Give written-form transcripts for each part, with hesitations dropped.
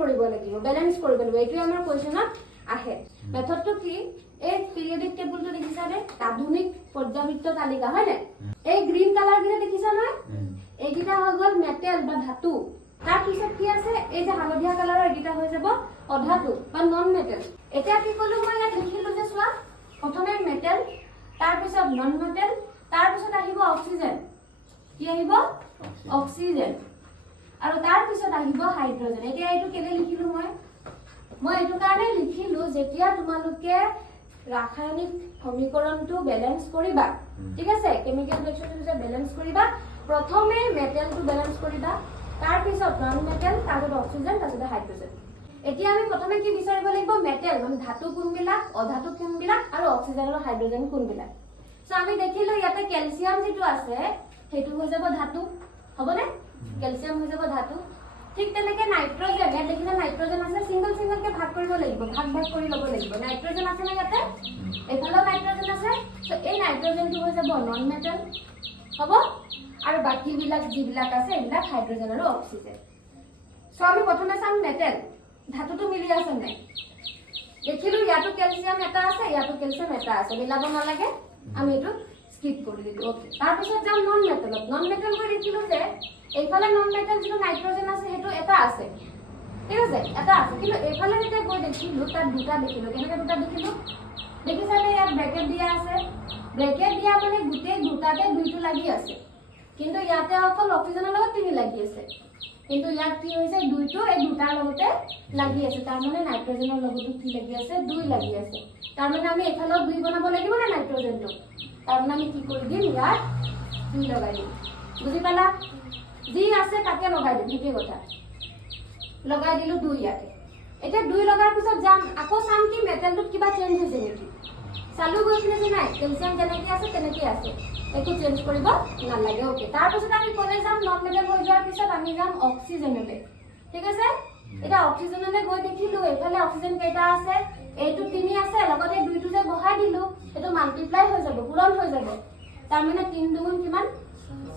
কৰিব লাগিব বেলেন্স কৰিব লাগিব এইটো আমাৰ কোৱেশ্চনত আহে মেথডটো কি এই পিৰিয়ডিক টেবুলটো দেখিছানে আধুনিক পৰ্যাবৃত্ত তালিকা হয় না এই গ্ৰীন কালাৰ গিটা দেখিছা না এইগিটা হৈ গল মেটেল বা ধাতু তাৰ পিছত কি আছে এই যে হালধীয়া কালাৰৰ এইগিটা হৈ যাব অধাতু বা নন মেটেল এতিয়া কি কলো মই ইয়াত লিখিলো যে চোৱা প্ৰথমে মেটেল তাৰ পিছত নন মেটেল তাৰ পিছত আহিব অক্সিজেন কি আহিব অক্সিজেন আৰু তাৰ পিছত আহিব হাইড্ৰোজেন এতিয়া এইটো কেলে লিখিলো মই এইটো কাৰণে লিখিলো যেতিয়া তোমালোকে ৰাসায়নিক সমীকৰণটো বেলেন্স কৰিবা ঠিক আছে কেমিক্যাল ৰিএকচনটো যে বেলেন্স কৰিবা প্ৰথমে মেটেলটো বেলেন্স কৰিবা তাৰ পিছত নন মেটেল তাৰপিছত অক্সিজেন তাৰপিছত হাইড্ৰোজেন এতিয়া আমি প্ৰথমে কি বিচাৰিব লাগিব মেটেল মানে ধাতু কোনবিলাক অধাতু কোনবিলাক আৰু অক্সিজেন আৰু হাইড্ৰোজেন কোনবিলাক সো আমি দেখিলো ইয়াতে ক্যালসিয়াম যেটো আছে হেতু হৈ যাব ধাতু হবনে ক্যালসিয়াম হৈ যাব ধাতু ঠিক তেনেকে নাইট্ৰোজেন ইয়াত দেখিলে নাইট্ৰোজেন আছে সিঙ্গল সিঙ্গল কে ভাগ কৰিব লাগিব ভাগ কৰি ল'ব লাগিব নাইট্ৰোজেন আছে না ইয়াতে এফালে নাইট্ৰোজেন আছে সো এই নাইট্ৰোজেনটো হৈ যাব নন মেটেল হ'ব আৰু বাকি বিলাক যিবিলাক আছে এইবিলাক হাইড্ৰোজেন আৰু অক্সিজেন সো আমি প্ৰথমে চাম মেটেল ধাতুটো মিলি আছে নাই দেখিলো ইয়াতো ক্যালসিয়াম এটা আছে ইয়াতো ক্যালসিয়াম এটা আছে মিলাব নালাগে আমি এটো স্কিপ কৰি দিলো ওকে তাৰ পিছত যাম নন মেটেল হৈ দেখিলো যে এইফালে নন মেটেল যেটো নাইট্ৰোজেন আছে হেতু এটা আছে ঠিক আছে এটা আছে কিন্তু এইফালে যেটা গৈ দেখিলো তাত দুটা দেখিলো কেনেকৈ দুটা দেখিলো দেখিছানে ইয়াত ব্ৰেকেট দিয়া আছে ব্ৰেকেট দিয়া মানে গুটে দুটাতে দুইটো লাগি আছে কিন্তু ইয়াতে অকল অক্সিজেনৰ লগত তিনি লাগি আছে কিন্তু ইয়াত কি হৈছে দুইটো এই দুটাৰ লগতে লাগি আছে তাৰ মানে নাইট্ৰোজেনৰ লগতো কি লাগি আছে দুই লাগি আছে তাৰ মানে আমি এফালে দুই বনাব লাগিব না নাইট্ৰোজেনটো তাৰ মানে আমি কি কৰি দিম ইয়াত দুই লগাই দিম বুজি পালা যি আছে তাকে লগাই দিম কি কথা লগাই দিলো দুই ইয়াতে এটা দুই লগাৰ পিছত যাম আকৌ চাম কি মেটেলটোত কিবা চেঞ্জ হৈছে নেকি চালু গৈছিলে যে নাই ক্যালসিয়াম যেনেকৈ আছে তেনেকৈ আছে একো চেঞ্জ কৰিব নালাগে ওকে তাৰ পিছত আমি কোনে যাম নন মেটেল হৈ যোৱাৰ পিছত আমি যাম অক্সিজেনলে ঠিক আছে এটা অক্সিজেনলে গৈ দেখিলো এফালে অক্সিজেন কেইটা আছে এইটো তিনি আছে লগতে দুইটো যে বহাই দিলো এটো মাল্টিপ্লাই হৈ যাব পূৰণ হৈ যাব তাৰ মানে 3 দুগুণ কিমান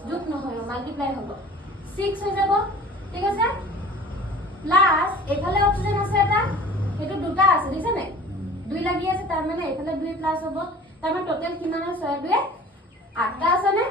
যোগ নহয় মাল্টিপ্লাই হ'ব 6 হৈ যাব ঠিক আছে প্লাস এফালে অক্সিজেন আছে এটা হেতু দুটা আছে দিছে নে দুই লাগি আছে তাৰ মানে এফালে 2 প্লাস হ'ব তাৰ মানে টোটাল কিমান হয় 6 2 8টা আছে নে